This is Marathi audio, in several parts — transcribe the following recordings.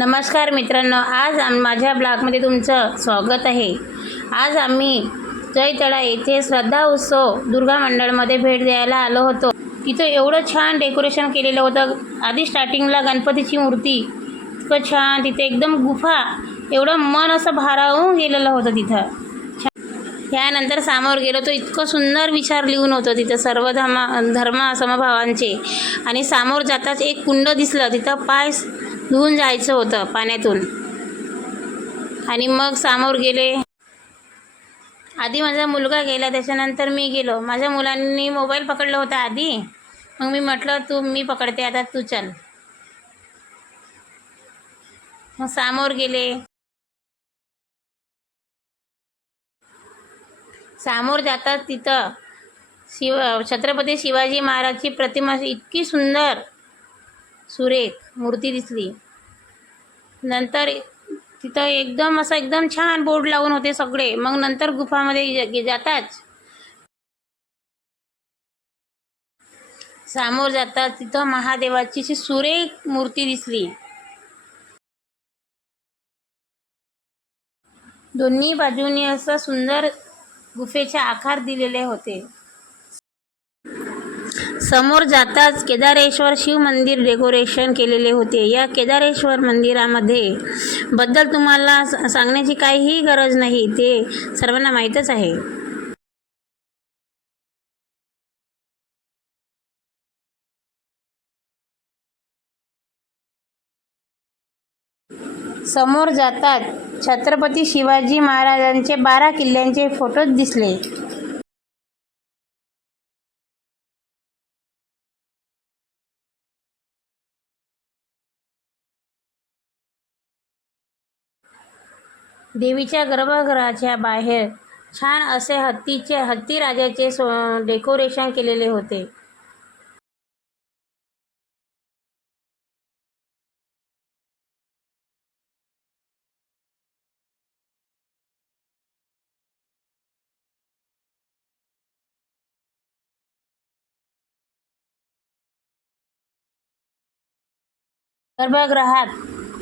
नमस्कार मित्रांनो, आज माझ्या ब्लॉगमध्ये तुमचं स्वागत आहे। आज आम्ही जयतळा येथे श्रद्धा उत्सव दुर्गा मंडळमध्ये भेट द्यायला आलो होतो। तिथं एवढं छान डेकोरेशन केलेलं होतं। आधी स्टार्टिंगला गणपतीची मूर्ती इतकं छान, तिथे एकदम गुफा, एवढं मन असं भारावून गेलेलं होतं तिथं। त्यानंतर समोर गेलो तो इतकं सुंदर विचार लिहून होतं तिथं सर्व धर्म समभावांचे। आणि समोर जाताच एक कुंड दिसलं, तिथं पाय धुवून जायचं होतं पाण्यातून। आणि मग समोर गेले। आधी माझा मुलगा गेला, त्याच्यानंतर मी गेलो। माझ्या मुलांनी मोबाईल पकडला होता आधी, मग मी म्हटलं मी पकडते, आता तू चल। मग समोर गेले। समोर जातात तिथं छत्रपती शिवाजी महाराजची प्रतिमा इतकी सुंदर सुरेख मूर्ती दिसली। नंतर तिथं एकदम छान बोर्ड लावून होते सगळे। मग नंतर गुफामध्ये जातात, समोर जातात तिथं महादेवाची सुरेख मूर्ती दिसली। दोन्ही बाजूनी असं सुंदर गुफेचे आकार दिलेले होते। समोर जाताच केदारेश्वर शिव मंदिर डेकोरेशन केलेले होते। या केदारेश्वर मंदिरामध्ये बद्दल तुम्हाला सांगण्याची काहीही गरज नाही, ते सर्वांना माहीतच आहे। समोर जातात छत्रपती शिवाजी महाराजांचे 12 किल्ल्यांचे फोटो दिसले। देवीच्या गर्भगृहाच्या बाहेर छान असे हत्ती राजाचे डेकोरेशन केलेले होते।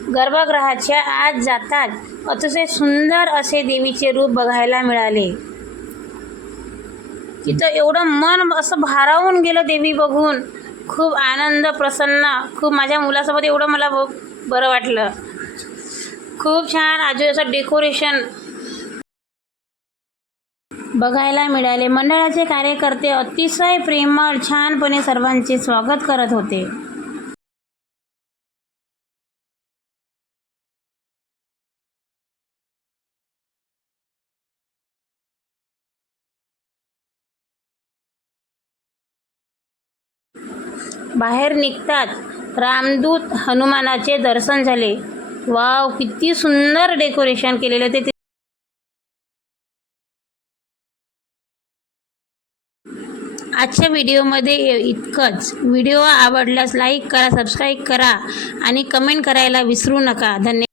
गर्भगृहाच्या आत जातात अतिशय सुंदर असे देवीचे रूप बघायला मिळाले। तिथं एवढं मन असं भारावून गेलं देवी बघून। खूप आनंद, प्रसन्न, खूप माझ्या मुलासोबत एवढं मला बरं वाटलं। खूप छान असं डेकोरेशन बघायला मिळाले। मंडळाचे कार्यकर्ते अतिशय प्रेमळ छानपणे सर्वांचे स्वागत करत होते। बाहेर निघतात रामदूत हनुमानाचे दर्शन झाले। वाव, किती सुंदर डेकोरेशन केलेले ते। आजच्या व्हिडिओमध्ये इतकंच। व्हिडिओ आवडल्यास लाईक करा, सबस्क्राईब करा आणि कमेंट करायला विसरू नका। धन्यवाद।